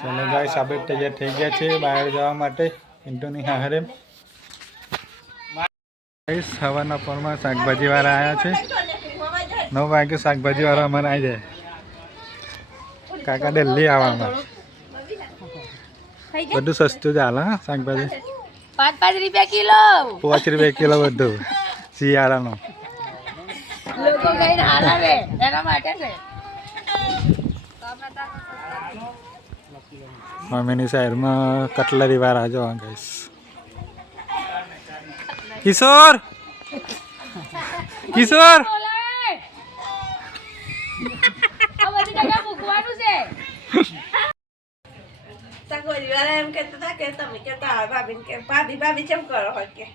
ચાલો ગાઈસ આપણે તૈયાર થઈ ગયા છે બહાર જવા માટે ઇન્ટોની હારે ગાઈસ સવારના પોરમાં શાકભાજી વાળા આવ્યા છે. નવ વાગે શાકભાજી વાળા અમારે આવી જાય. કાકા દિલ્હી આવવામાં બધું સસ્તું ચાલે હા શાકભાજી? પાંચ પાંચ રૂપિયા કિલો. પાંચ રૂપિયા કિલો બધું શિયાળાનું. લોકો કઈ હાલાવે એના માટે છે. મમ્મીની સાઈડમાં કટલરી વાર આજો ગાઈસ કિશોર! કિશોર! એમ કહેતા હતા કે તમે કેતા ભાભીને કે ભાભી ભાભી કેમ કરો? હોય કે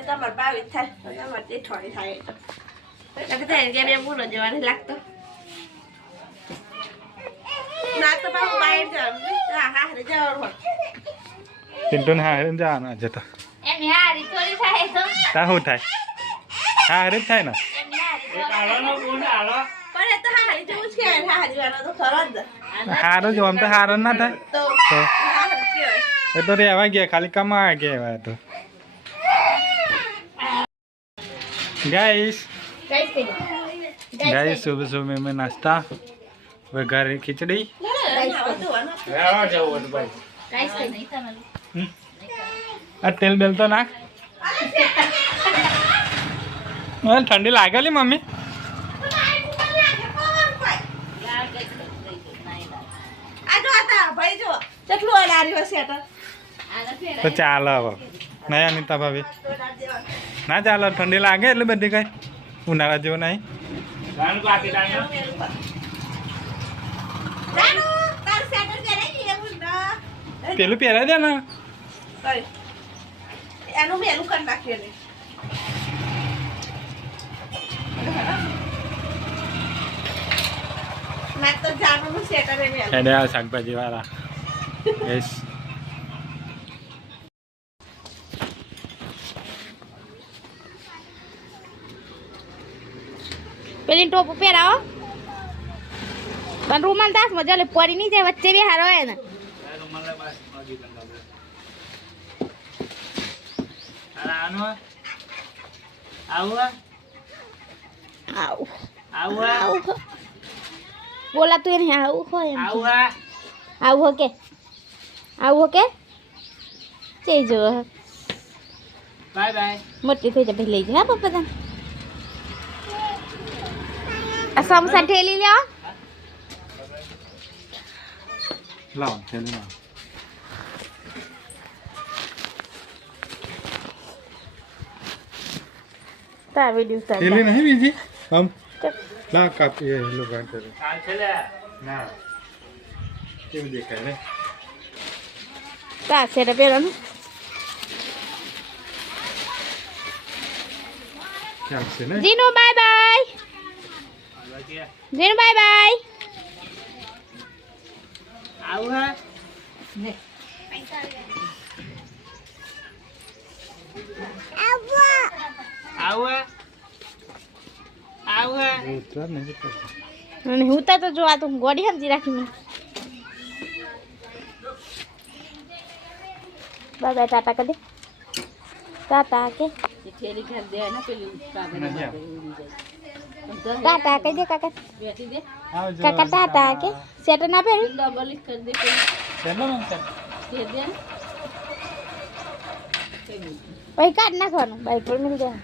તમારે ભાભી જ થાય તો તમારે જેઠવાણી થાય. એટલે કે તેને કે બે મૂળો જવાની લાગતો ના તો બાપુ બહાર જવાનું ને. હા હા હારે જવાનું હોય પિન્ટુને હારે જવાનું આજે તો તો તા શું થાય હારે જ થાય ને હારી તો હારી જ ને આમ તો હારો થાય એ તો રહેવા ગયા ખાલી કમાવા ગયા એવા તો ગાઈસ ગાઈસ કહી દો ગાઈસ સુબહ સુબહ મેં નાસ્તા વઘારી ખીચડી. આ તેલ બેલ તો નાખ. ઠંડી લાગેલી મમ્મી. તો ચાલો હવે. નહીં અનિતા ભાભી. ના ચાલો ઠંડી લાગે એટલે બધી કઈ ઉનાળા જેવું નહીં જાનું તારું સેટર કરે ને એવું ના પેલું પહેરાય દે ને. એનું મેલું કરી નાખીએ ને ના તો જાનું સેટર એ મેલું હેડે આ શાકભાજી વાળા. યસ પેલી ટોપ પહેરાવો. પણ રૂમાલ દાસ મજા લે પડી નહીં જાય વચ્ચે બી હારો હોય ને. આવું આવું. બોલા તું એને આવું હોય એમ આવું હો કે. આવું હો કે. તે જો બાય બાય. મોટી થઈ જાય પછી લઈ જાય હા પપ્પા તને. આ સમસા ઠેલી લ્યો. લાવો થેલી લાવો વીડિયો ઉતાર થેલી નહીં બીજી આમ લા કાપી એ લોકો થેલી કાલ છે લે ના કેવું દેખાય ને સેટા પહેરવાનું ચાલશે ને Jinu bye bye Jinu bye bye આવું હે? આવું હે? આવું હે? ઉતરા નહીં પડતો. અને હું તો જો આ તો ગોડી સમજી રાખી મેં. બાય બાય ટાટા કરી દે. ટાટા કે થેલી ખાલી દે ને પેલી. ટાટા કહી દે કાકા. બેઠી દે. આવજો કાકા ટાટા કે? સેટ ના પહેર્યું ડબલ કરી દે પેલી મન ચાલ. દે દે ને. કાઢ નાખવાનું. બાઈક પર મિલ જાય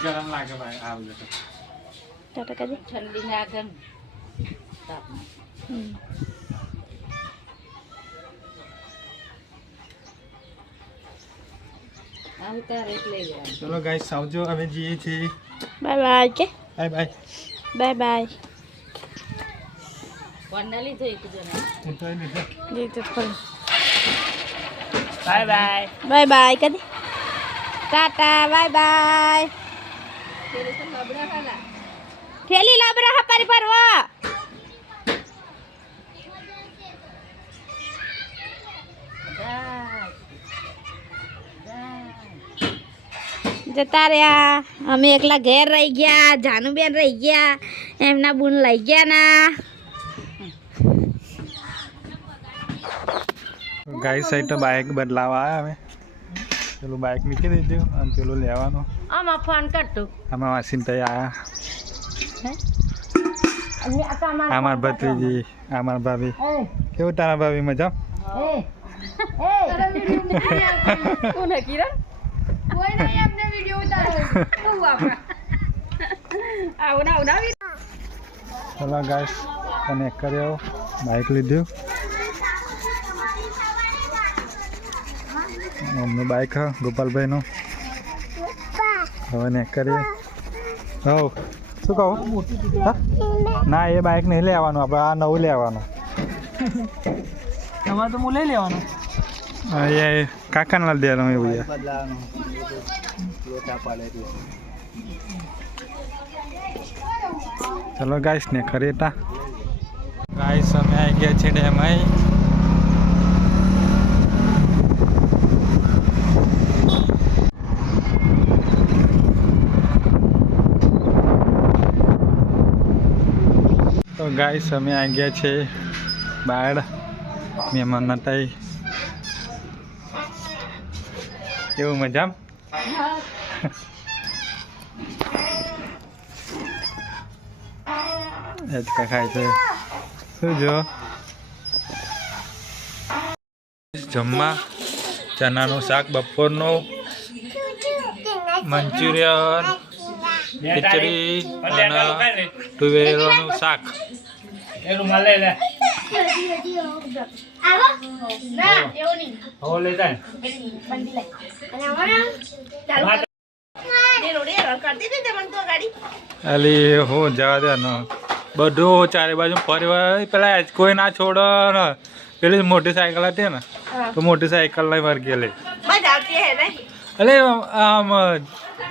ગરમ લાગે ભાઈ આવજો તો. ટાટા કરી દે ઠંડી ના આગળ તાપમાં હમ. આવું તારે એટલે લેવાનું ચલો ગાઈસ આવજો અમે જઈએ છીએ બાય બાય કે બાય બાય બાય બાય કોણને લીધો એક જણા હું તો અહીં લીધો. જીતું ખરું બાય બાય બાય બાય કરી ટાટા બાય બાય પેલી તો નબળા હતા થેલી લાબરા જતા રહ્યા. અમે એકલા ઘેર રહી ગયા, જાનુબેન રહી ગયા, એમના બુન લઈ ગયા ના ગાઈસ સાઈડ બાઇક બદલાવા આવ્યા અમે પેલું બાઇક મૂકી દીધું અને પેલું લેવાનું. આમાં ફોન કરતું. આમાં વાસીને તઈ આવ્યા અમાર ભત્રીજી અમાર ભાભી. કેવું તારા ભાભી મજા ચલો ગાઈસ કનેક્ટ કર્યો બાઇક લીધું. એમનું બાઇક હ ગોપાલભાઈનું. હવે ને કરીએ. હવ શું કહું? ના એ બાઇક નહીં લેવાનું આપણે આ નવું લેવાનું તમારે તો હું લઈ લેવાનું. એ કાકાને લઈ દેવાનું એવું છે. ચલો ગાઈસ ને ખરી તા ગાઈસ અમે આવી ગયા છે ડેમ તો ગાઈસ અમે આવી ગયા છે બહાર મહેમાન હતા એવું મજામ? હેચકા ખાય છે. શું જો? જમવા, ચણાનું શાક, બપોરનું મંચુરિયન ખીચડી અને તુવેરોનું શાક. એ રૂમાલ લઈ લે અલી હું જવા દે બધું ચારે બાજુ પરિવાર પેલા કોઈ ના છોડો ને. પેલી મોટી સાયકલ હતી ને તો મોટી સાયકલ લઈ માર ગયેલી અલે આમ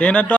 એને તો